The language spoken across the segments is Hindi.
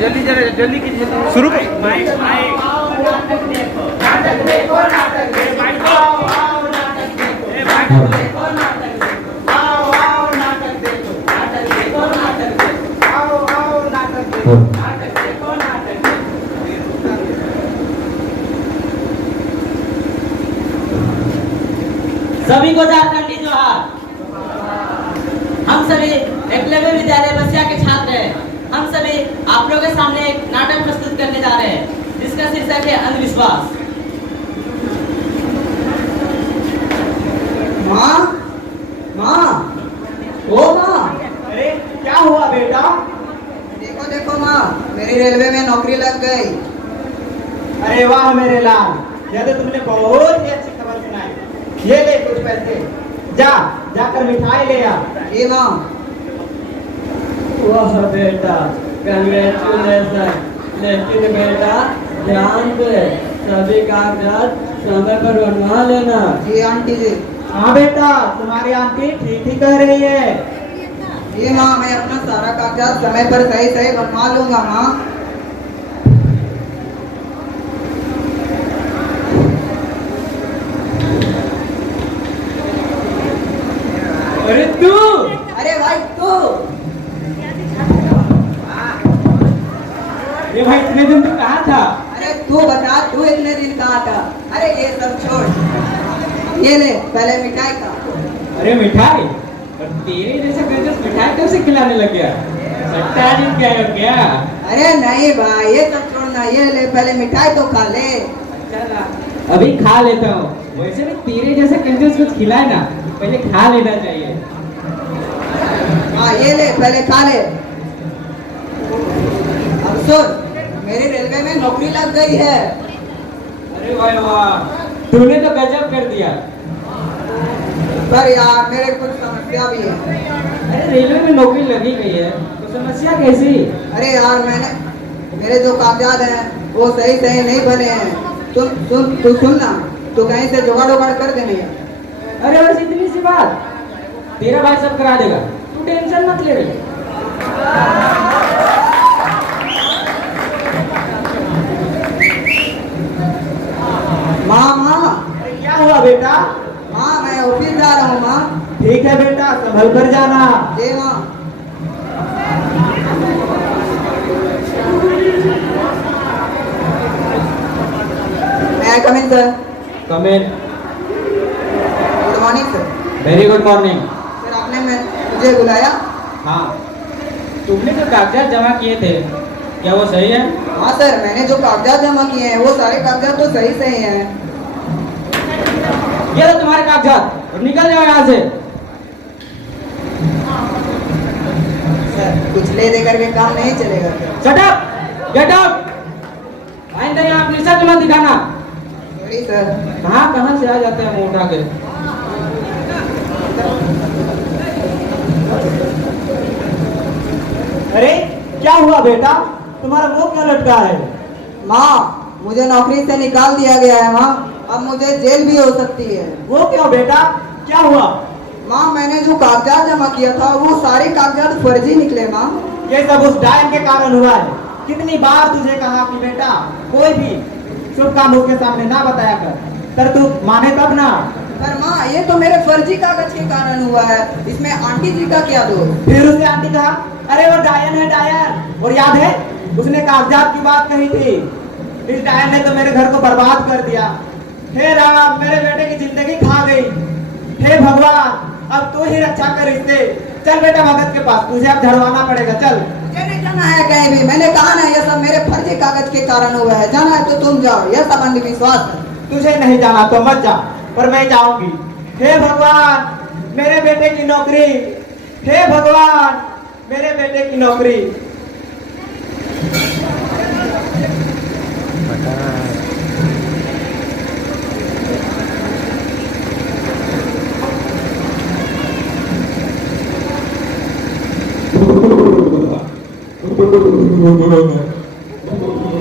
जल्दी जरा जल्दी कीजिए शुरू माइक माइक नाटक देखो नाटक देखो नाटक देखो माइक दो नाटक देखो नाटक देखो आओ आओ नाटक देखो नाटक देखो नाटक देखो आओ आओ नाटक देखो नाटक देखो नाटक देखो। सभी को झारखंडी जोहार। हम सभी एकलव्य विद्यालय बसिया के छात्र हैं। हम सभी आप लोगों के सामने एक नाटक प्रस्तुत करने जा रहे हैं जिसका शीर्षक है अंधविश्वास। माँ माँ ओ माँ, अरे क्या हुआ बेटा? देखो देखो माँ, मेरी रेलवे में नौकरी लग गई। अरे वाह मेरे लाल, यह तो तुमने बहुत ही अच्छी खबर सुनाई। ये ले कुछ पैसे, जा जाकर मिठाई ले आ। जी माँ। वाह बेटा, कांग्रेचुलेशन। लेकिन बेटा ध्यान दे, सभी कागजात समय पर बनवा लेना। जी आंटी जी। हाँ बेटा, तुम्हारी आंटी ठीक ही कह रही है। जी माँ, मैं अपना सारा कागजात समय पर सही सही बनवा लूंगा माँ। अरे तू, अरे भाई तू, ये भाई इतने दिन तू कहाँ था? अरे तू बता, तू इतने दिन कहाँ था? अरे ये सब छोड़, ये ले पहले मिठाई खा। अरे मिठाई? और तेरे जैसे कंजूस मिठाई कैसे खिलाने लग गया? सट्टा जीत गया हो क्या? अरे नहीं भाई, ये सब छोड़ना, ये ले पहले मिठाई तो खा ले। चला, अभी खा लेता हूँ। वैसे भी तेरे जैसे कंजूस कुछ खिलाए ना, पहले खा लेना चाहिए। हाँ ये ले पहले खा ले। अब सुन, मेरी रेलवे में नौकरी लग गई है। अरे वाह वाह, तूने तो गजब कर दिया। पर यार मेरे कुछ समस्या भी है। अरे रेलवे में नौकरी लगी गई है तो समस्या कैसी? अरे यार मेरे जो कागजात हैं वो सही सही नहीं बने हैं। तू सुन ना, तू कहीं से जुगाड़ उगाड़ कर देने। अरे बस इतनी सी बात, तेरा भाई सब करा देगा, तू टेंशन मत ले। माँ माँ, क्या हुआ बेटा? माँ मैं ऑफिस जा रहा हूँ माँ। ठीक है बेटा, संभल कर जाना। जी माँ। मैं I come in sir? Come in. Good morning sir. Very good morning. Sir आपने मुझे बुलाया? हाँ, तुमने जो कागजात जमा किए थे क्या वो सही है? हाँ सर, मैंने जो कागजात जमा किए हैं वो सारे कागजात तो सही सही हैं। ये लो तुम्हारे कागजात और निकल जाओ यहाँ से। सर कुछ ले दे करके काम नहीं चलेगा क्या? Shut up, get out. आइंदा यहाँ अपनी शक्ल मत दिखाना। Sorry sir. कहाँ से आ जाते हैं मुंह उठा के। अरे क्या हुआ बेटा, तुम्हारा मुंह क्यों लटका है? माँ मुझे नौकरी से निकाल दिया गया है माँ, अब मुझे जेल भी हो सकती है। वो क्यों बेटा, क्या हुआ? माँ मैंने जो कागजात जमा किया था वो सारे कागजात फर्जी निकले माँ। ये सब उस डायन के कारण हुआ है। कितनी बार तुझे कहा कि बेटा कोई भी शुभ काम उसके सामने ना बताया कर, पर तू माने तब ना। पर माँ ये तो मेरे फर्जी कागज के कारण हुआ है, इसमें आंटी जी का क्या दोष? फिर उसने आंटी कहा, अरे वो डायन है डायन। और याद है उसने कागजात की बात कही थी। इस डायन ने तो मेरे घर को बर्बाद कर दिया। हे राम, मेरे बेटे की जिंदगी खा गई। हे भगवान, अब तू ही रक्षा कर इससे। चल बेटा भगत के पास, तुझे अब झड़वाना पड़ेगा। चल। मुझे नहीं जाना है कहीं भी, मैंने कहा ना ये सब मेरे फर्जी कागज के कारण हुआ है। जाना है तो तुम जाओ, यह सब अंधविश्वास है। तुझे नहीं जाना तो मत जा, पर मैं जाऊंगी। हे भगवान, मेरे बेटे की नौकरी। हे भगवान, मेरे बेटे की नौकरी।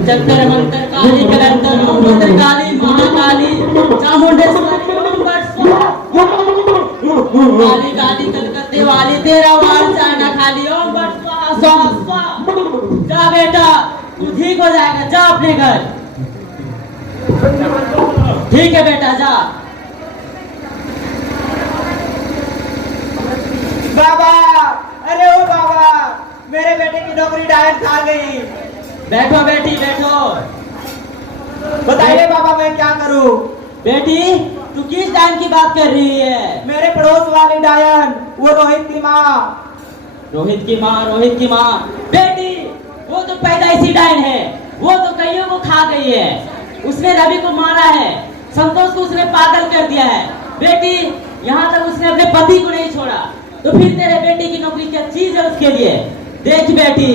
जंतर मंतर काली कलंतर मंत्र काली महाकाली चामुंडेश्वरी ओम बट स्वाहा। काली काली कलकत्ते वाली तेरा वार चाइना खाली ओम बट स्वाहा स्वाहा स्वाहा। जा बेटा ठीक हो जाएगा, जा अपने घर। ठीक है बेटा, जा। बाबा, अरे ओ बाबा, मेरे बेटे की नौकरी डायन खा गई। बैठो बेटी, बैठो। बताइए बाबा, मैं क्या करूं? बेटी, तू किस डायन की बात कर रही है? मेरे पड़ोस वाली डायन, वो रोहित की माँ। रोहित की माँ, रोहित की माँ। बेटी, वो तो पैदाइशी डायन है, वो तो कईयों को खा गई है। उसने रवि को मारा है, संतोष को उसने पागल कर दिया है। बेटी, यहाँ तक उसने अपने पति को नहीं छोड़ा, तो फिर तेरे बेटे की नौकरी क्या चीज है उसके लिए? देख बेटी,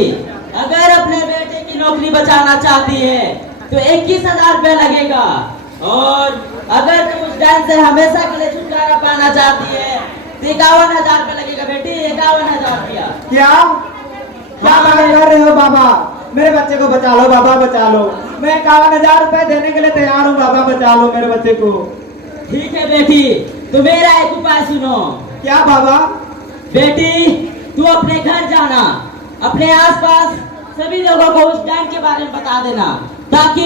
अगर अपने बेटे की नौकरी बचाना चाहती है तो 21,000 रुपया लगेगा, और अगर तुम उस डायन से हमेशा के लिए छुटकारा पाना चाहती है तो 51,000 रुपया लगेगा बेटी, 51,000 रुपया। क्या क्या बात कर रहे हो बाबा? मेरे बच्चे को बचा लो बाबा, बचा लो। मैं 51,000 रुपए देने के लिए तैयार हूँ बाबा, बचा लो मेरे बच्चे को। ठीक है बेटी, तो मेरा एक उपाय सुनो। क्या बाबा? बेटी, तू अपने घर जाना, अपने आसपास सभी लोगों को उस डायन के बारे में बता देना, ताकि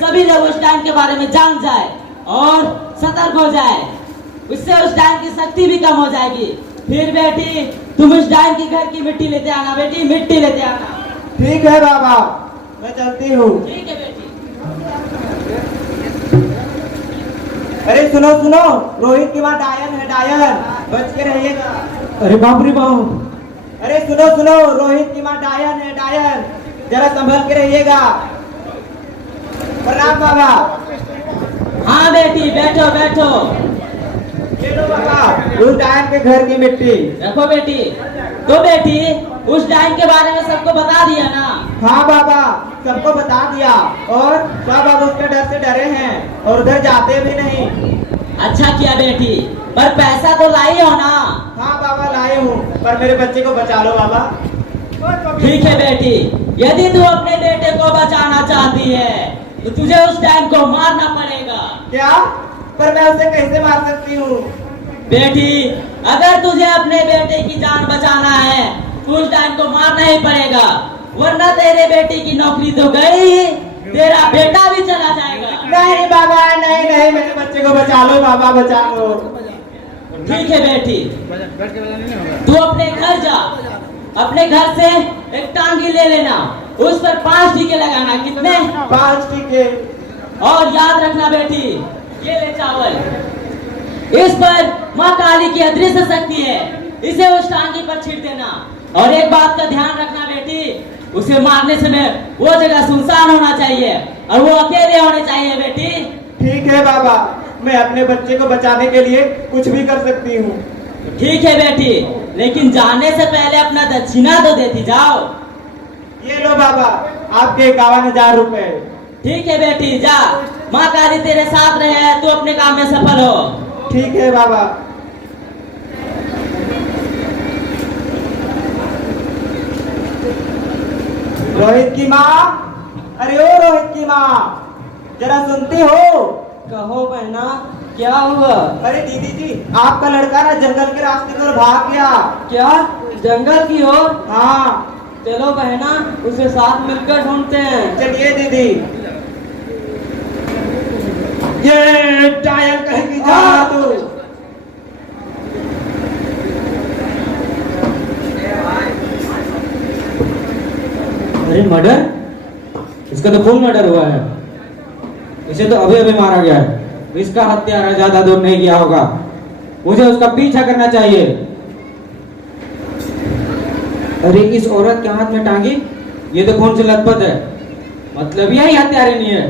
सभी लोग उस डायन के बारे में जान जाए और सतर्क हो जाए। उससे उस डायन की शक्ति भी कम हो जाएगी। फिर बेटी, तुम उस डायन की घर की मिट्टी लेते आना बेटी, मिट्टी लेते आना। ठीक है बाबा, मैं चलती हूँ। ठीक है बेटी। अरे सुनो सुनो, रोहित की माँ डायन है, डायन, बच के रहिएगा। अरे बाप रे बाप। अरे सुनो सुनो, रोहित की माँ डायन है, डायन, जरा संभल के रहिएगा। प्रणाम बाबा। हाँ बेटी, बैठो बैठो। ये लो बाबा, उस डायन के घर की मिट्टी। रखो बेटी। तो बेटी, उस डायन के बारे में सबको बता दिया ना? हाँ बाबा, सबको बता दिया, और सब अब उसके डर से डरे हैं और उधर जाते भी नहीं। अच्छा किया बेटी, पर पैसा तो लाई हो ना? हाँ बाबा, लाए हूँ, पर मेरे बच्चे को बचा लो बाबा। ठीक है बेटी, यदि तू अपने बेटे को बचाना चाहती है तो तुझे उस डायन को मारना पड़ेगा। क्या? पर मैं उसे कैसे मार सकती हूँ? बेटी, अगर तुझे अपने बेटे की जान बचाना है तो उस डायन को मारना ही पड़ेगा, वरना तेरे बेटे की नौकरी तो गई, तेरा बेटा भी चला जाएगा। नहीं बाबा, नहीं नहीं, मेरे बच्चे को बचा लो बाबा, बचा लो। ठीक है बेटी, तू अपने घर जा, अपने घर से एक टांगी ले लेना, उस पर 5 टीके लगाना। कितने? 5 टीके। और याद रखना बेटी, ये ले चावल, इस पर माँ काली की अदृश्य शक्ति है, इसे उस टांगी पर छीट देना। और एक बात का ध्यान रखना बेटी, उसे मारने समय वो जगह सुनसान होना चाहिए और वो अकेले होने चाहिए बेटी। ठीक है बाबा, मैं अपने बच्चे को बचाने के लिए कुछ भी कर सकती हूँ। ठीक है बेटी, लेकिन जाने से पहले अपना दक्षिणा तो देती जाओ। ये लो बाबा, आपके 51,000 रुपए। ठीक है बेटी, जा, माँ काली तेरे साथ रहे, तू अपने काम में सफल हो। ठीक है बाबा। रोहित की माँ, अरे ओ रोहित की माँ, जरा सुनती हो? कहो बहना, क्या हुआ? अरे दीदी जी, आपका लड़का ना जंगल के रास्ते की ओर भाग गया। क्या? जंगल की ओर? हाँ। चलो बहना, उसे साथ मिलकर ढूंढते हैं। चलिए दीदी। ये डायन कहेगी जा तू। अरे मर्डर? इसका तो फुल मर्डर हुआ है, इसे तो अभी अभी मारा गया है। इसका हत्यारा ज्यादा दूर नहीं गया होगा, मुझे उसका पीछा करना चाहिए। अरे इस औरत के हाथ में टांगी, ये तो खून से लथपथ है, मतलब यही हत्यारे नहीं है।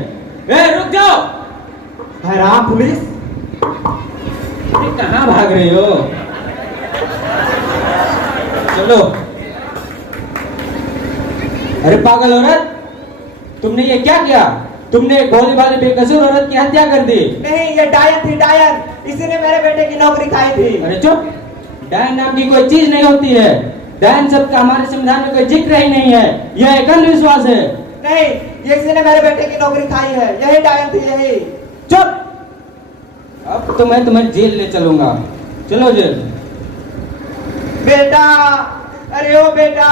ए, रुक जाओ। हैरान पुलिस, अरे कहाँ भाग रही हो? चलो। अरे पागल औरत, तुमने ये क्या किया? तुमने एक भोली भाली बेकसूर औरत की हत्या कर दी। नहीं, ये डायन थी, डायन, इसी ने मेरे बेटे की नौकरी खाई थी। अरे चुप, डायन नाम की कोई चीज नहीं होती है। डायन शब्द का हमारे संविधान में कोई जिक्र ही नहीं है, यह एक अंधविश्वास है। नहीं, ये इसी ने मेरे बेटे की नौकरी खाई है, यही डायन थी, यही। चुप, अब तो मैं तुम्हें जेल ले चलूंगा। चलो जेल। बेटा, अरे ओ बेटा।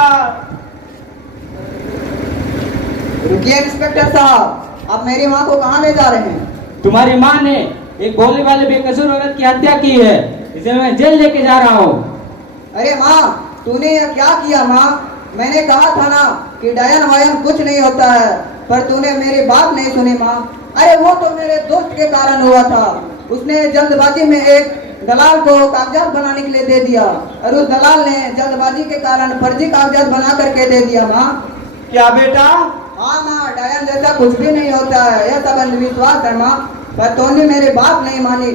रुकिए इंस्पेक्टर साहब, आप मेरी माँ को कहाँ ले जा रहे हैं? तुम्हारी माँ ने एक भोले वाले बेकसूर औरत की हत्या की है, इसे मैं जेल लेके जा रहा हूँ। अरे माँ, तूने यह क्या किया माँ? मैंने कहा था ना कि डायन वायन कुछ नहीं होता है, पर तूने मेरी बात नहीं सुनी माँ। अरे वो तो मेरे दोस्त के कारण हुआ था। उसने जल्दबाजी में एक दलाल को कागजात बनाने के लिए दे दिया, और उस दलाल ने जल्दबाजी के कारण फर्जी कागजात बना करके दे दिया माँ। क्या बेटा? हाँ माँ, डायन जैसा कुछ भी नहीं होता है, यह सब अंधविश्वास है माँ। पर तूने मेरी बात नहीं मानी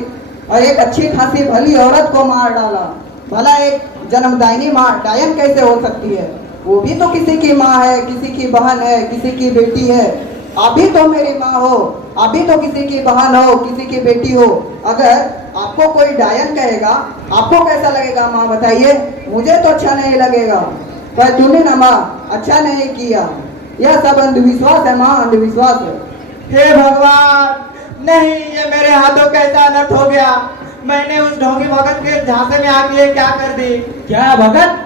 और एक अच्छी खासी भली औरत को मार डाला। भला एक जन्मदायिनी माँ डायन कैसे हो सकती है? वो भी तो किसी की माँ है, किसी की बहन है, किसी की बेटी है। आप भी तो मेरी माँ हो, आप भी तो किसी की बहन हो, किसी की बेटी हो। अगर आपको कोई डायन कहेगा, आपको कैसा लगेगा माँ बताइए? मुझे तो अच्छा नहीं लगेगा। पर तूने ना माँ अच्छा नहीं किया, यह सब अंधविश्वास है माँ, अंधविश्वास है। हे भगवान, नहीं, ये मेरे हाथों कैसा अनर्थ हो गया। मैंने उस ढोंगी भगत के झांसे में आके ये क्या कर दी? क्या भगत?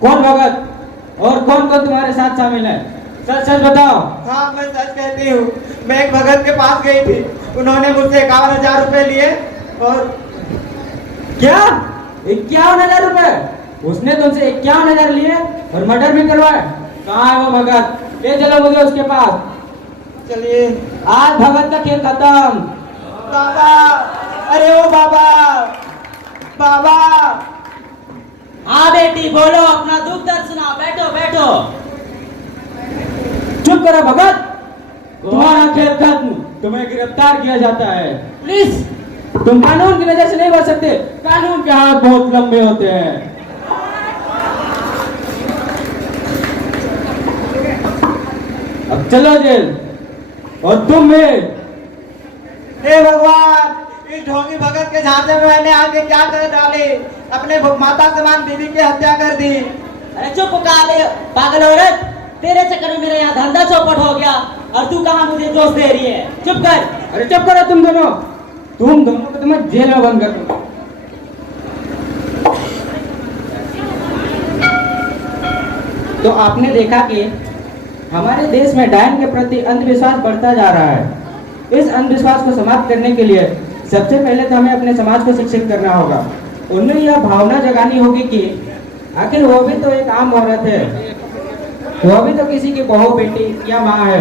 कौन भगत? और कौन कौन तुम्हारे साथ शामिल है? सच सच बताओ। हाँ, मैं सच कहती हूँ। मैं एक भगत के पास गई थी, उन्होंने मुझसे 51,000 रुपए लिए। और क्या? 51,000 रुपए? उसने तुमसे 51,000 लिए और मर्डर भी करवाया? कहाँ है वो भगत? ले चलो मुझे उसके पास। चलिए। आज भगत का खेल खत्म। बाबा, अरे ओ बाबा, बाबा। हाँ बेटी बोलो, अपना दुख दर्द सुनाओ, बैठो बैठो। चुप करो भगत, तुम्हारा खेल खत्म, तुम्हें गिरफ्तार किया जाता है। प्लीज। तुम कानून की नजर से नहीं बच सकते, कानून के हाथ बहुत लंबे होते हैं। अब चलो जेल, और तुम भी। हे भगवान, इस ढोंगी भगत के झांसे में मैंने आके क्या कर डाली? अपने माता समान बीवी की हत्या कर दी। अरे चुप काले पागल औरत, तेरे चक्कर में मेरा यहाँ धंधा चौपट हो गया और तू कहाँ मुझे दोष दे रही है? चुप कर। अरे चुप करो तुम दोनों को तो मैं जेल में बंद कर दूंगा। तो आपने देखा कि हमारे देश में डायन के प्रति अंधविश्वास बढ़ता जा रहा है। इस अंधविश्वास को समाप्त करने के लिए सबसे पहले तो हमें अपने समाज को शिक्षित करना होगा। उनमें यह भावना जगानी होगी कि आखिर वो भी तो एक आम औरत है, वो भी तो किसी की बहू, बेटी या माँ है।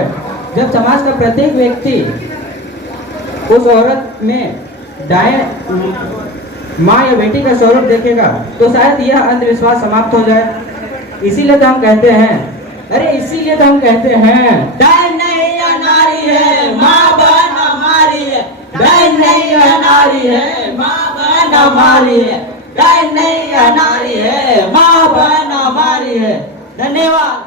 जब समाज का प्रत्येक व्यक्ति उस औरत में डायन माँ या बेटी का स्वरूप देखेगा तो शायद यह अंधविश्वास समाप्त हो जाए। इसीलिए तो हम कहते हैं, डायन नहीं यह नारी है, माँ बहन हमारी है। डायन नहीं यह नारी है, माँ बहन हमारी है। डायन नहीं यह नारी है, माँ बहन हमारी है। धन्यवाद।